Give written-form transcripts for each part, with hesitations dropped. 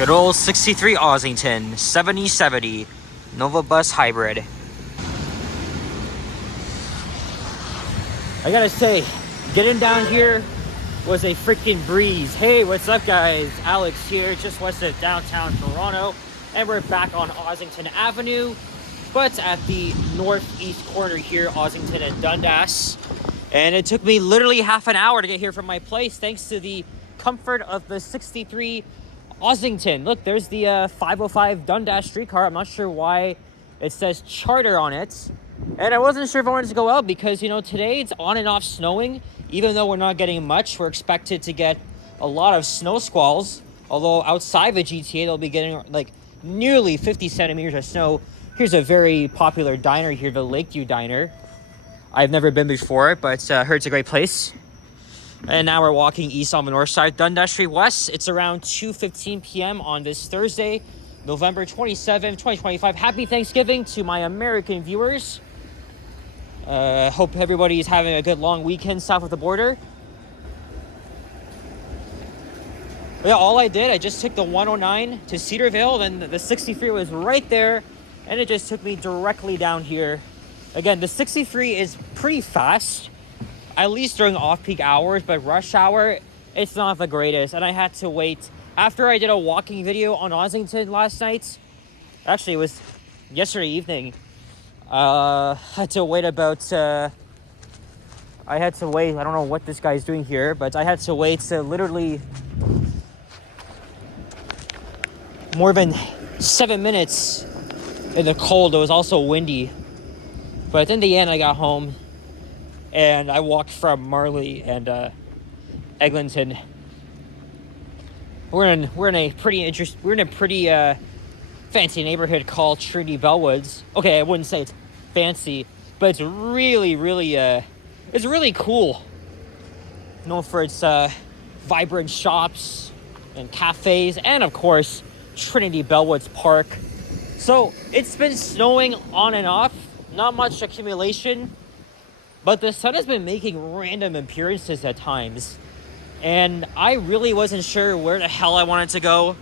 Good old 63 Ossington, 7070 Nova Bus Hybrid. I gotta say, getting down here was a freaking breeze. Hey, what's up guys? Alex here, just west of downtown Toronto, and we're back on Ossington Avenue, but at the northeast corner here, Ossington and Dundas. And it took me literally half an hour to get here from my place, thanks to the comfort of the 63 Ossington. Look, there's the 505 Dundas streetcar. I'm not sure why it says charter on it. And I wasn't sure if I wanted to go out because, you know, today it's on and off snowing. Even though we're not getting much, we're expected to get a lot of snow squalls. Although outside the GTA, they'll be getting like nearly 50 centimeters of snow. Here's a very popular diner here, the Lakeview Diner. I've never been before, but heard it's a great place. And now we're walking east on the north side, Dundas Street West. It's around 2:15 p.m. on this Thursday, November 27, 2025. Happy Thanksgiving to my American viewers. Hope everybody's having a good long weekend south of the border. But yeah, all I did, I just took the 109 to Cedarville, then the 63 was right there, and it just took me directly down here. Again, the 63 is pretty fast, at least during off-peak hours, but rush hour, it's not the greatest. And I had to wait. After I did a walking video on Ossington last night, actually it was yesterday evening, I had to wait about, I don't know what this guy's doing here, but I had to wait literally more than 7 minutes in the cold. It was also windy. But in the end, I got home and I walked from Marley and Eglinton. We're in a pretty fancy neighborhood called Trinity-Bellwoods. Okay, I wouldn't say it's fancy, but it's really cool. Known for its vibrant shops and cafes, and of course Trinity-Bellwoods Park. So it's been snowing on and off, not much accumulation. But the sun has been making random appearances at times. And I really wasn't sure where the hell I wanted to go.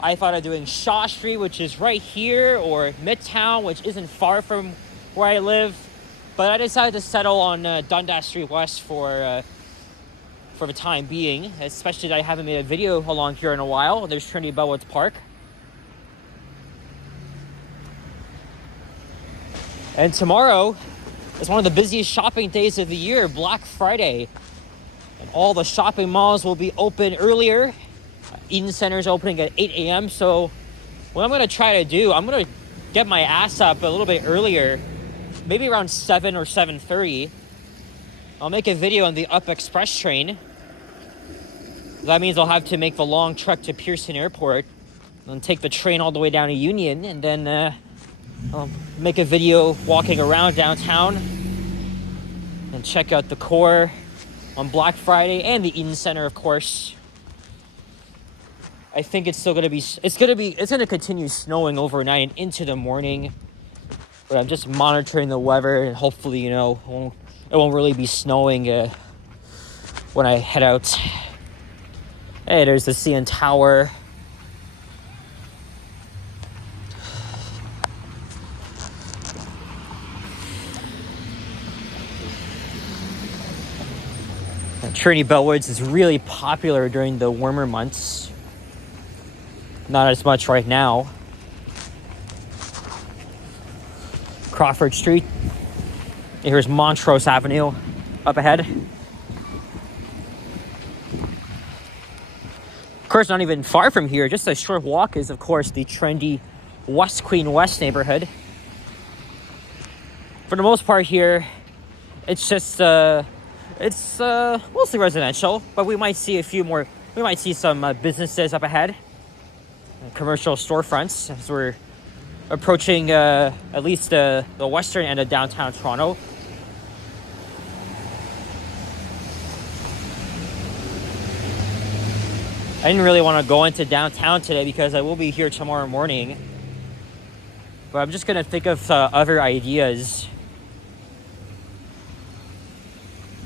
I thought of doing Shaw Street, which is right here, or Midtown, which isn't far from where I live. But I decided to settle on Dundas Street West for the time being, especially that I haven't made a video along here in a while. There's Trinity-Bellwoods Park. And tomorrow, it's one of the busiest shopping days of the year, Black Friday. And all the shopping malls will be open earlier. Eden Center is opening at 8 a.m. So what I'm going to try to do, I'm going to get my ass up a little bit earlier, maybe around 7 or 7:30. I'll make a video on the Up Express train. That means I'll have to make the long trek to Pearson Airport and take the train all the way down to Union, and then I'll make a video walking around downtown and check out the core on Black Friday and the Eden Center, of course. I think it's still going to be, it's going to continue snowing overnight and into the morning. But I'm just monitoring the weather, and hopefully, you know, it won't really be snowing when I head out. Hey, there's the CN Tower. Trinity-Bellwoods is really popular during the warmer months. Not as much right now. Crawford Street. Here's Montrose Avenue up ahead. Of course, not even far from here, just a short walk, is of course the trendy West Queen West neighborhood. For the most part here, it's just it's mostly residential, but we might see some businesses up ahead, commercial storefronts, as we're approaching at least the western end of downtown Toronto. I didn't really want to go into downtown today because I will be here tomorrow morning, but I'm just going to think of other ideas.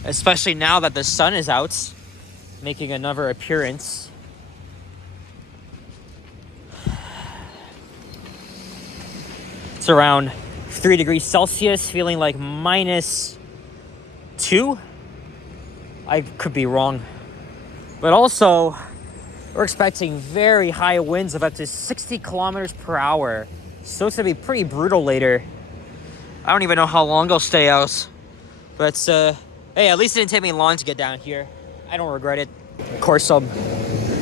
Especially now that the sun is out, making another appearance. It's around 3 degrees Celsius, feeling like -2. I could be wrong. But also, we're expecting very high winds of up to 60 kilometers per hour. So it's going to be pretty brutal later. I don't even know how long I'll stay out. But, hey, at least it didn't take me long to get down here. I don't regret it. Of course, I'm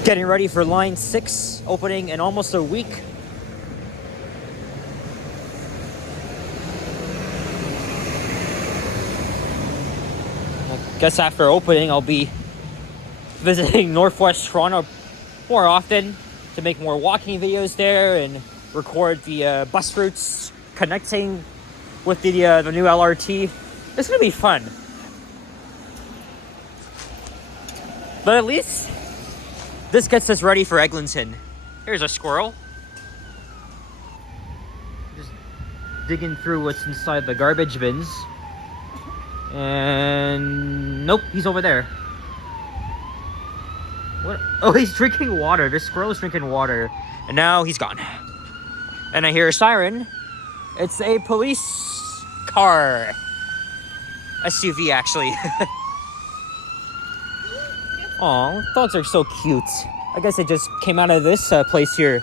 getting ready for Line 6, opening in almost a week. I guess after opening, I'll be visiting Northwest Toronto more often to make more walking videos there and record the bus routes connecting with the new LRT. It's gonna be fun. But at least this gets us ready for Eglinton. Here's a squirrel. Just digging through what's inside the garbage bins. And nope, he's over there. What? Oh, he's drinking water. This squirrel is drinking water. And now he's gone. And I hear a siren. It's a police car. SUV, actually. Aw, dogs are so cute. I guess they just came out of this place here.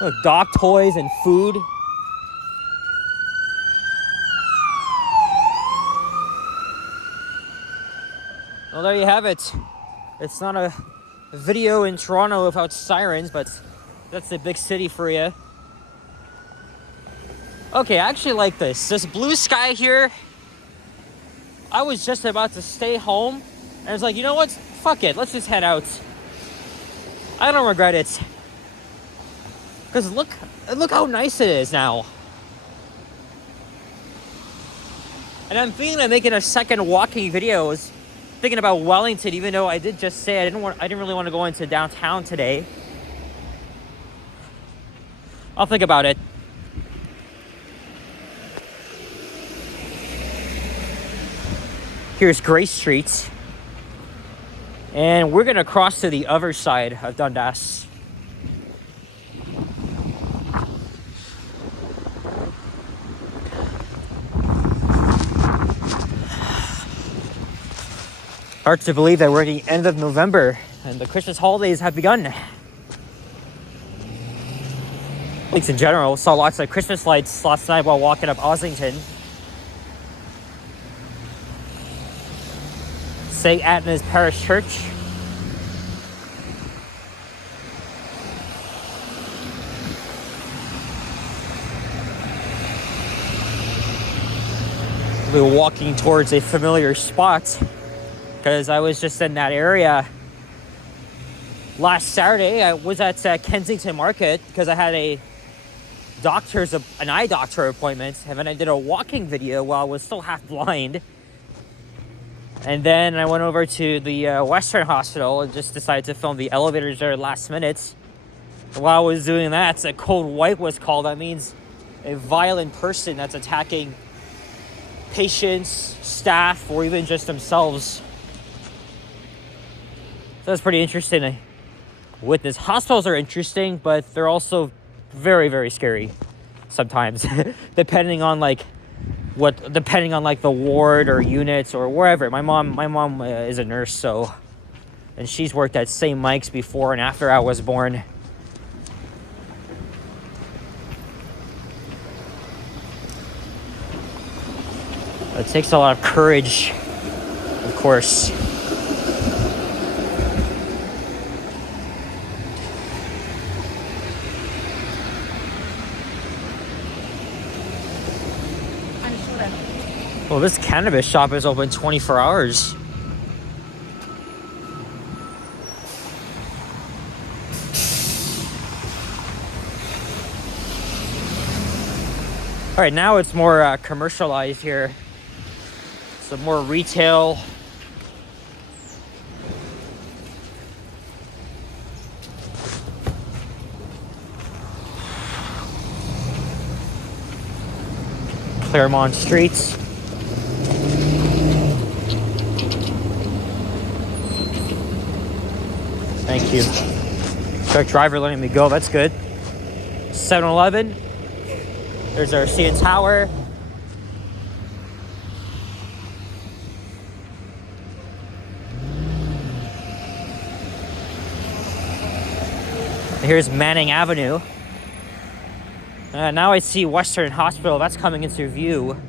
Look, dog toys and food. Well, there you have it. It's not a video in Toronto without sirens, but that's the big city for you. Okay, I actually like this. This blue sky here. I was just about to stay home, and I was like, you know what? Fuck it. Let's just head out. I don't regret it. Because look how nice it is now. And I'm thinking of making a second walking video. I was thinking about Wellington, even though I did just say I didn't really want to go into downtown today. I'll think about it. Here's Grace Street. And we're gonna cross to the other side of Dundas. Hard to believe that we're at the end of November and the Christmas holidays have begun. At least in general, saw lots of Christmas lights last night while walking up Ossington. St. Agnes Parish Church. We're walking towards a familiar spot because I was just in that area last Saturday. I was at Kensington Market because I had an eye doctor appointment, and then I did a walking video while I was still half blind. And then I went over to the Western Hospital and just decided to film the elevators there last minute. And while I was doing that, a code white was called. That means a violent person that's attacking patients, staff, or even just themselves. So that's pretty interesting. Witness hospitals are interesting, but they're also very, very scary sometimes, depending on the ward or units or wherever. My mom is a nurse, so, and she's worked at St. Mike's before and after I was born. It takes a lot of courage, of course. Well, this cannabis shop is open 24 hours. All right, now it's more commercialized here. Some more retail. Claremont Streets. Thank you. Truck driver letting me go, that's good. 7-Eleven. There's our CN Tower. Here's Manning Avenue. Now I see Western Hospital. That's coming into view.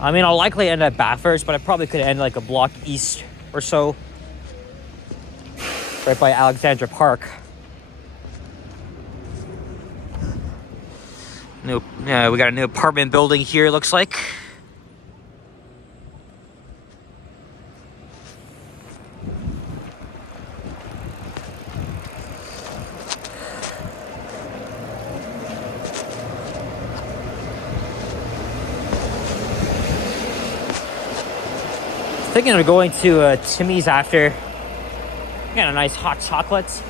I mean, I'll likely end at Bathurst, but I probably could end like a block east or so. Right by Alexandra Park. We got a new apartment building here, looks like. Thinking of going to Timmy's after. Got a nice hot chocolate.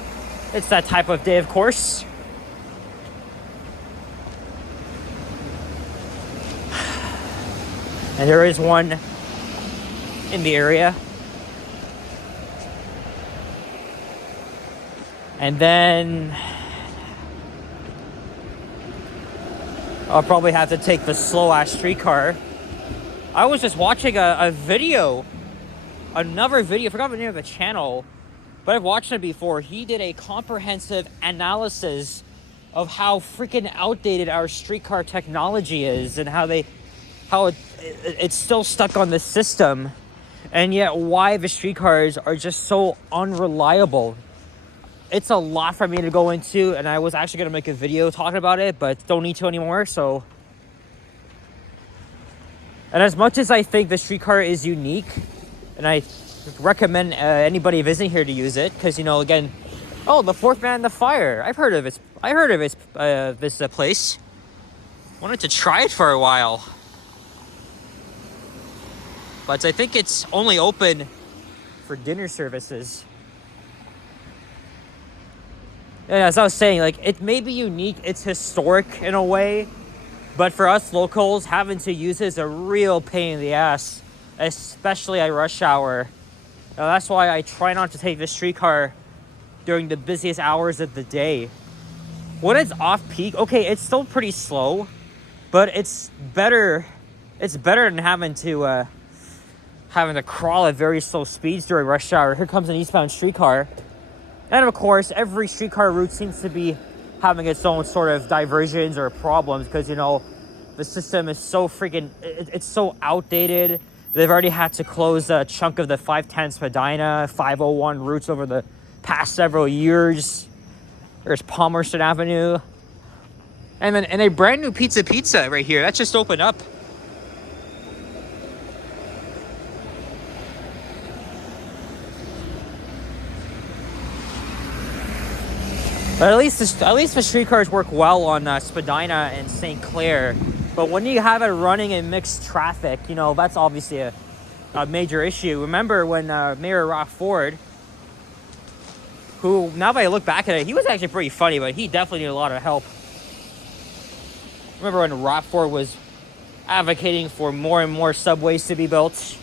It's that type of day, of course. And there is one in the area. And then I'll probably have to take the slow-ass streetcar. I was just watching a video, another video, I forgot the name of the channel, but I've watched it before. He did a comprehensive analysis of how freaking outdated our streetcar technology is and how it's still stuck on the system, and yet why the streetcars are just so unreliable. It's a lot for me to go into, and I was actually going to make a video talking about it, but don't need to anymore, so... And as much as I think the streetcar is unique, and I recommend anybody visiting here to use it, because, you know, again, oh, the fourth man in the fire. I've heard of it. This place. Wanted to try it for a while, but I think it's only open for dinner services. And as I was saying, like, it may be unique. It's historic in a way. But for us locals, having to use it is a real pain in the ass, especially at rush hour. Now, that's why I try not to take the streetcar during the busiest hours of the day. When it's off-peak, okay, it's still pretty slow, but it's better. It's better than having to crawl at very slow speeds during rush hour. Here comes an eastbound streetcar. And of course, every streetcar route seems to be having its own sort of diversions or problems, because, you know, the system is so freaking, it's so outdated. They've already had to close a chunk of the 510 Spadina, 501 routes over the past several years. There's Palmerston Avenue. And then a brand new Pizza right here. That just opened up. But at least the streetcars work well on Spadina and St. Clair. But when you have it running in mixed traffic, you know, that's obviously a major issue. Remember when Mayor Rob Ford, who, now that I look back at it, he was actually pretty funny, but he definitely needed a lot of help. Remember when Rob Ford was advocating for more and more subways to be built?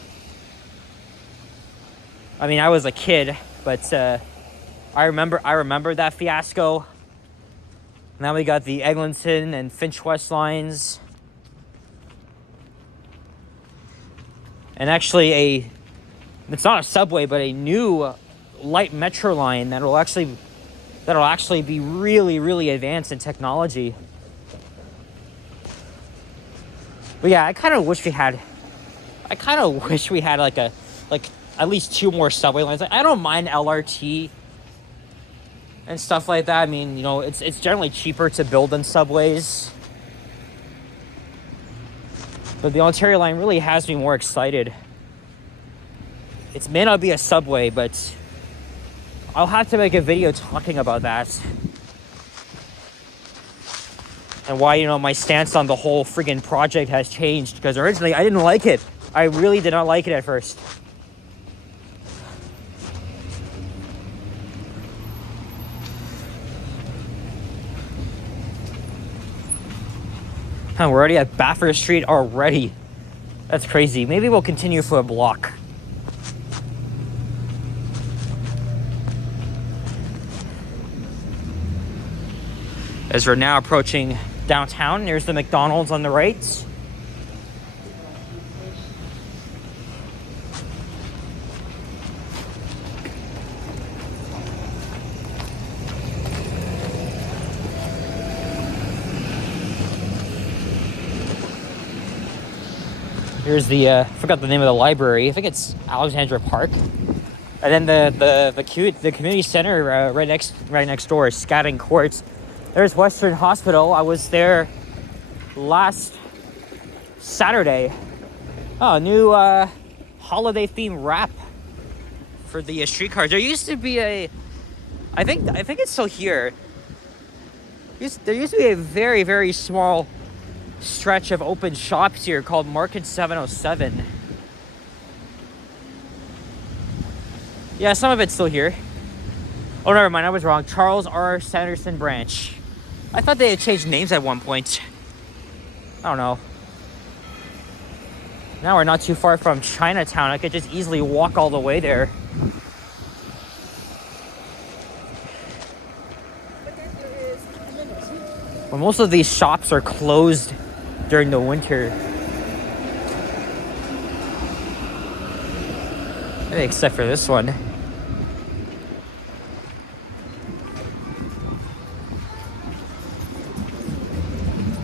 I mean, I was a kid, but I remember that fiasco. Now we got the Eglinton and Finch West lines. And actually it's not a subway, but a new light metro line that'll actually be really, really advanced in technology. But yeah, I kind of wish we had like at least 2 more subway lines. I don't mind LRT and stuff like that. I mean, you know, it's generally cheaper to build than subways. But the Ontario line really has me more excited. It may not be a subway, but I'll have to make a video talking about that. And why, you know, my stance on the whole friggin' project has changed. Because originally I didn't like it. I really did not like it at first. We're already at Bathurst Street already. That's crazy. Maybe we'll continue for a block. as we're now approaching downtown. There's the McDonald's on the right. Here's the, I forgot the name of the library. I think it's Alexandra Park. And then the community center right next door is Scatting Courts. There's Western Hospital. I was there last Saturday. Oh, new holiday themed wrap for the streetcars. There used to be I think it's still here. There used to be a very, very small stretch of open shops here called Market 707. Yeah, some of it's still here. Oh, never mind, I was wrong. Charles R. Sanderson Branch. I thought they had changed names at one point. I don't know. Now we're not too far from Chinatown. I could just easily walk all the way there. Well, most of these shops are closed during the winter. Maybe except for this one.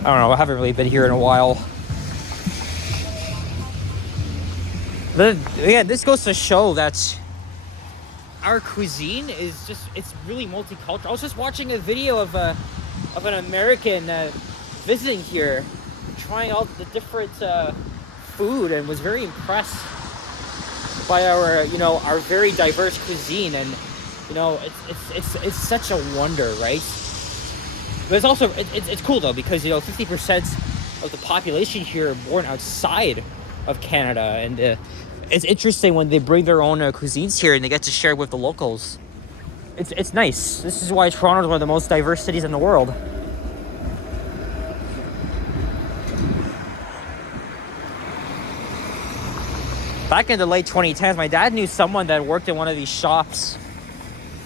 I don't know, I haven't really been here in a while. But yeah, this goes to show that our cuisine is just, it's really multicultural. I was just watching a video of an American visiting here, trying out the different food, and was very impressed by our, you know, our very diverse cuisine. And you know, it's such a wonder, right? But it's also it's cool though, because you know 50% of the population here are born outside of Canada, and it's interesting when they bring their own cuisines here and they get to share with the locals. It's nice. This is why Toronto is one of the most diverse cities in the world. Back in the late 2010s, my dad knew someone that worked in one of these shops,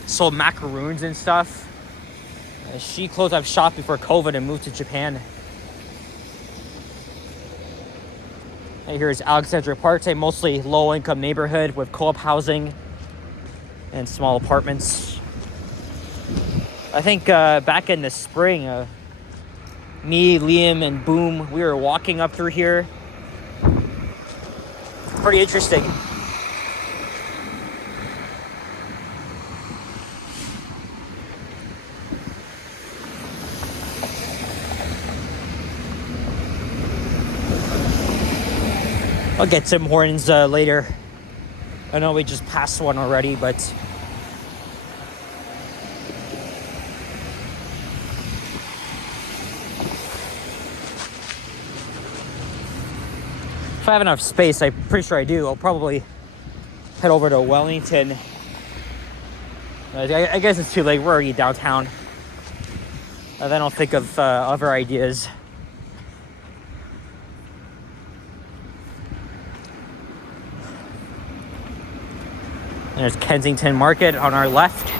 sold macaroons and stuff. She closed up shop before COVID and moved to Japan. And here's Alexandra Park, a mostly low-income neighborhood with co-op housing and small apartments. I think back in the spring, me, Liam, and Boom, we were walking up through here. Pretty interesting. I'll get Tim Hortons later. I know we just passed one already, but if I have enough space, I'm pretty sure I do, I'll probably head over to Wellington. I guess it's too late. We're already downtown. Then I'll think of other ideas. There's Kensington Market on our left.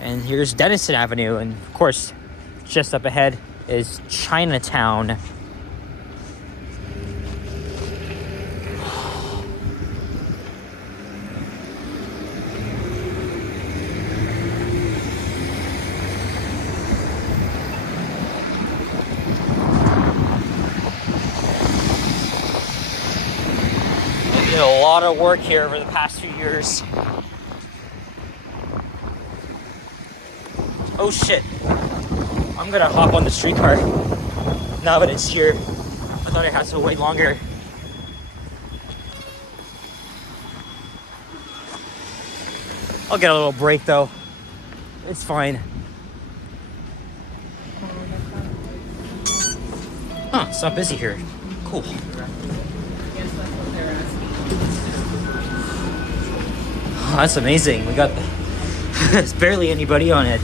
And here's Denison Avenue. And of course, just up ahead is Chinatown. Did a lot of work here over the past few years. Oh shit. I'm gonna hop on the streetcar now that it's here. I thought I had to wait longer. I'll get a little break though. It's fine. Huh, it's not busy here. Cool. Oh, that's amazing. We got there's barely anybody on it.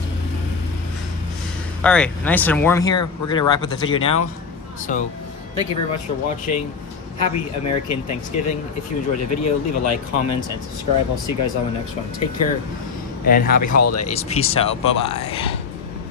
All right, nice and warm here. We're gonna wrap up the video now. So thank you very much for watching. Happy American Thanksgiving. If you enjoyed the video, leave a like, comment, and subscribe. I'll see you guys on the next one. Take care and happy holidays. Peace out. Bye-bye.